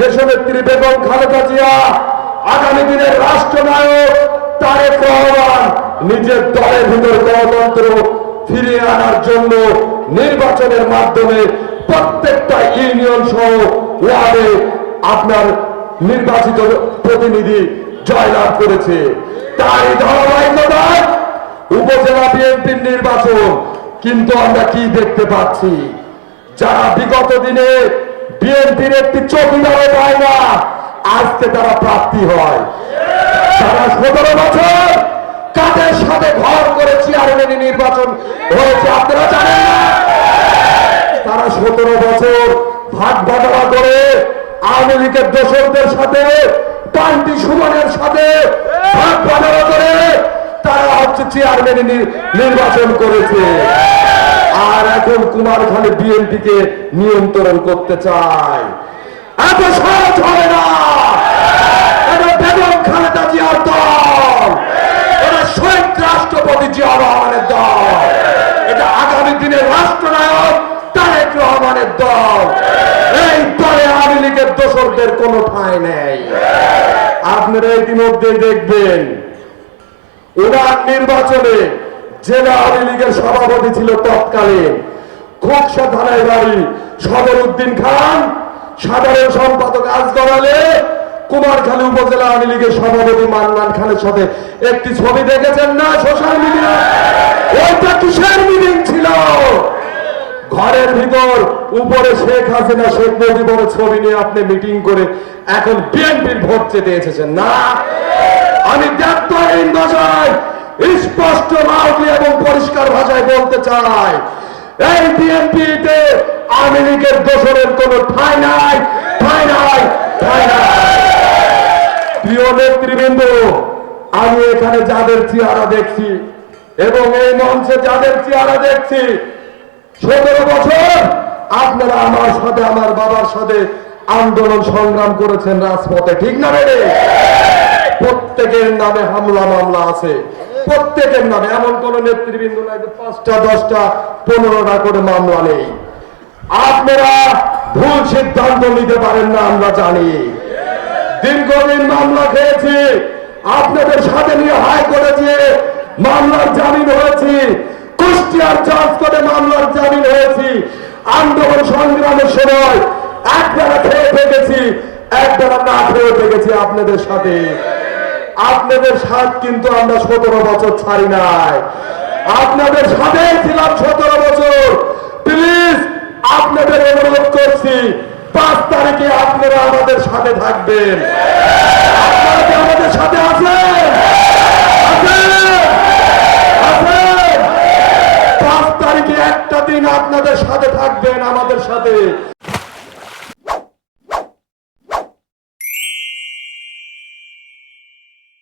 দেশনেত্রী বেগম খালেদা জিয়া, আগামী দিনের রাষ্ট্রনায়ক তারেক রহমান নিজের দলের ভিতর গণতন্ত্র ফিরিয়ে আনার জন্য নির্বাচনের মাধ্যমে প্রত্যেকটা ইউনিয়ন সহ ওয়ার্ডে আপনার নির্বাচিত প্রতিনিধি জয়লাভ করেছে। তাই ধারাবাহিকতায় উপজেলা বিএনপির নির্বাচন কিন্তু আমরা কি দেখতে পাচ্ছি? যারা বিগত দিনে বিএনপির একটি চৌকিদারও পায় না। আজকে তারা প্রাপ্তি হয় তারা সতেরো বছর কাদের সাথে ঘর করে চেয়ারম্যান নির্বাচন হয়েছে, আপনারা জানেন? তারা সতেরো বছর ভাগ বাটোয়ারা করে আওয়ামী লীগের দোষরদের সাথে পান্টি সুমনের সাথে ভাগ বাটোয়ারা করে তারা হচ্ছে চেয়ারম্যান নির্বাচন করেছে। আর এখন কুমারখালী বিএনপিকে নিয়ন্ত্রণ করতে চায়। এত সহজ হবে না। এটা বেগম খালেদা জিয়ার দল। এটা শহীদ রাষ্ট্রপতি জিয়া রহমানের দল। এটা আগামী দিনের রাষ্ট্রনায়ক তারেক রহমানের দল। এই দলে আওয়ামী লীগের দোসরদের কোনো ঠাঁই নেই। আপনারা ইতিমধ্যেই দেখবেন ওনার নির্বাচনে জেলা আওয়ামী লীগের সভাপতি ছিল তৎকালীন খোকসা থানায় বাড়ি সদর উদ্দিন খান। সাধারণ সম্পাদক আজগর কুমারখালী উপজেলা আওয়ামী লীগের সভাপতি মান্নান খানের সাথে একটি ছবি দেখেছেন না সোশ্যাল মিডিয়া ওইটা কিসের মিটিং ছিল? ঘরের ভিতর, উপরে শেখ হাসিনা, শেখ মুজিবের ছবি নিয়ে আপনি মিটিং করে এখন বিএনপির ভোট চেতে এসেছেন না? আমি ভাষায় স্পষ্ট মাউলি পরিষ্কার ভাষায় বলতে চাই, এই বিএনপিতে আওয়ামী লীগের দোষরের কোন ঠাঁই নাই ঠাঁই নাই ঠাঁই নাই। প্রিয় নেতৃবৃন্দ, আমি এখানে যাদের চেহারা দেখছি এবং এই মঞ্চে যাদের চেহারা দেখছি, সতেরো বছর আপনারা আমার সাথে, আমার বাবার সাথে আন্দোলন সংগ্রাম করেছেন রাজপথে, ঠিক না রে প্রত্যেকের নামে হামলা মামলা আছে। প্রত্যেকের নামে, এমন কোন নেতৃবৃন্দ নাই যে পাঁচটা, দশটা, পনেরোটা করে মামলা নেই। আপনারা ভুল সিদ্ধান্ত নিতে পারেন না, আমরা জানি। দীর্ঘদিন মামলা খেয়েছি, আপনাদের সাথে নিয়ে হাই করেছে, মামলার জামিন হয়েছি, কুষ্টিয়ার চার্জ করে মামলার জামিন হয়েছি, আন্দোলন সংগ্রামের সময় একবেলা খেয়ে থেকেছি একবেলা না খেয়ে থেকেছি আপনাদের সাথে। আপনাদের সাথ কিন্তু আমরা সতেরো বছর ছাড়ি নাই। আপনাদের সাথে ছিলাম সতেরো বছর। প্লিজ আপনাদের অনুরোধ করছি, পাঁচ তারিখে আপনারা আমাদের সাথে থাকবেন। আমাদের সাথে? আছেন? পাঁচ তারিখে একটা দিন আপনাদের সাথে থাকবেন, আমাদের সাথে।